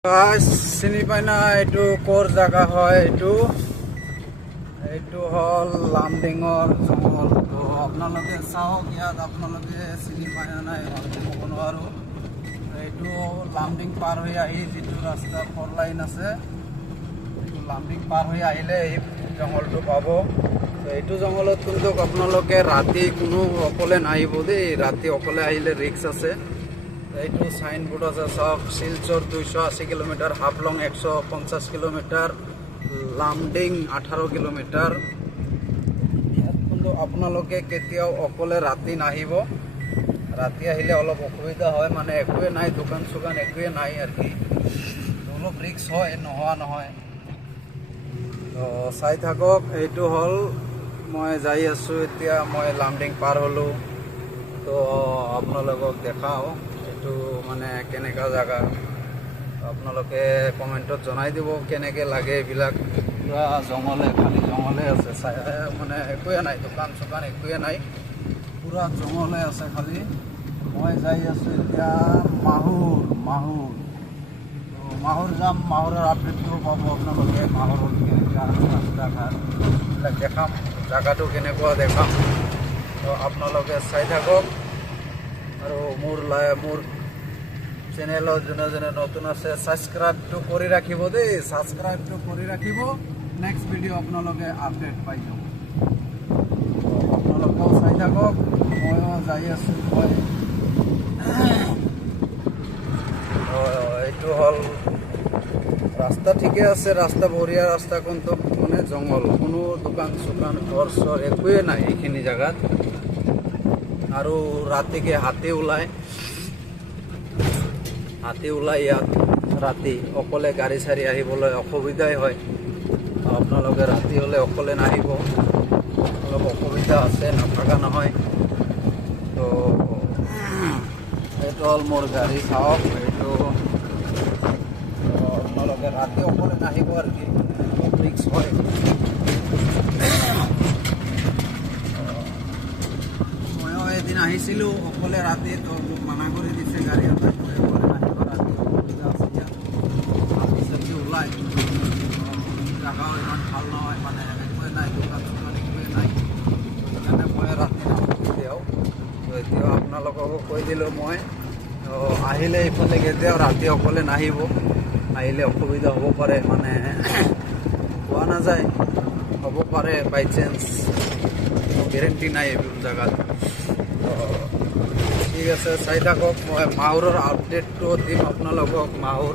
চিনি পাই না এইটো ক'ৰ জাগা হয় এইটো হল লামডিঙৰ জংঘল। তো আপোনালোকে চাওক, ইয়াত আপোনালোকে চিনি পাই না নাই ক'ব নোৱাৰো। এইটো লামডিং পাৰ হৈ আহি যিটো ৰাস্তা 4 লাইন আছে, এইটো লামডিং পাৰ হৈ আহিলে এই জংঘলটো পাব। তো এইটো জংঘলত কিন্তু আপোনালোকে ৰাতি কোনো অকলে নাহিব দেই, ৰাতি অকলে আহিলে ৰিস্ক আছে। এইটো সাইনবোর্ড আছে সব, Silchar 280 kilometre, Haflong 150 kilometre, Lumding 18 kilometre. ইয়াত কিন্তু আপোনালোকে কেতিয়াও অকলে ৰাতি নাহিব। ৰাতি আহিলে অলপ অসুবিধা হয়, মানে একোৱে নাই, দোকান চোকান একোৱে নাই আৰু কি, অলপ ৰিস্ক হয়, নোহোৱা নহয়। তো চাই থাকক। এইটো হ'ল মই যাই আছোঁ এতিয়া, মই লামডিং পাৰ হ'লোঁ। তো আপোনালোকক দেখাওঁ এইটো মানে কেনেকুৱা জাগা। আপোনালোকে কমেণ্টত জনাই দিব কেনেকৈ লাগে এইবিলাক। পুৰা জংঘলে, খালি জংঘলে আছে, মানে একোৱে নাই, দোকান চোকান একোৱে নাই, পুৰা জংঘলে আছে খালি। মই যাই আছোঁ এতিয়া মাহুৰ যাম। মাহুৰৰ আপডেটটো পাব আপোনালোকে, মাহুৰৰ কেনেকুৱা ৰাস্তা ঘাট এইবিলাক দেখাম, জাগাটো কেনেকুৱা দেখাম। তো আপোনালোকে চাই থাকক। আৰু মোৰ চেনেলত যোনে নতুন আছে ছাবস্ক্ৰাইবটো কৰি ৰাখিব দেই, ছাবস্ক্ৰাইবটো কৰি ৰাখিব। নেক্সট ভিডিঅ' আপোনালোকে আপডেট পাই যাব। আপোনালোকেও চাই থাকক, ময়ো যাই আছোঁ। এইটো হ'ল ৰাস্তা, ঠিকে আছে, ৰাস্তা বঢ়িয়া ৰাস্তা, কিন্তু মানে জংঘল, কোনো দোকান চোকান ঘৰ চৰ একোৱে নাই এইখিনি জেগাত। আৰু ৰাতিকে হাতী ওলায় ইয়াত। ৰাতি অকলে গাড়ী চাড়ী আহিবলৈ অসুবিধাই হয়। আপোনালোকে ৰাতি হ'লে অকলে নাহিব, অলপ অসুবিধা আছে, নাথাকা নহয়। তো এইটো হ'ল মোৰ গাড়ী, চাওক এইটো। আপোনালোকে ৰাতি অকলে নাহিব আৰু কি, অলপ ৰিস্ক হয়। ময়ো এদিন আহিছিলোঁ অকলে ৰাতি, তো মানা কৰি দিছে গাড়ী অকলে নাহিব ৰাতি, অসুবিধা আছে। ইয়াত হাতী চাতী ওলায়, জাগাও ইমান ভাল নহয়, মানে একোৱে নাই, দোকান চোকান একোৱে নাই। সেইকাৰণে মই ৰাতি নাহোঁ কেতিয়াও। তো এতিয়াও আপোনালোককো কৈ দিলোঁ মই, আহিলে এইফালে কেতিয়াও ৰাতি অকলে নাহিব, আহিলে অসুবিধা হ'ব পাৰে, মানে পোৱা নাযায়, হ'ব পাৰে বাই চান্স, গেৰেণ্টি নাই এইবোৰ জেগাত। ঠিক আছে, চাই থাকক, মই মাহুৰৰ আপডেটটো দিম আপোনালোকক। মাহুৰ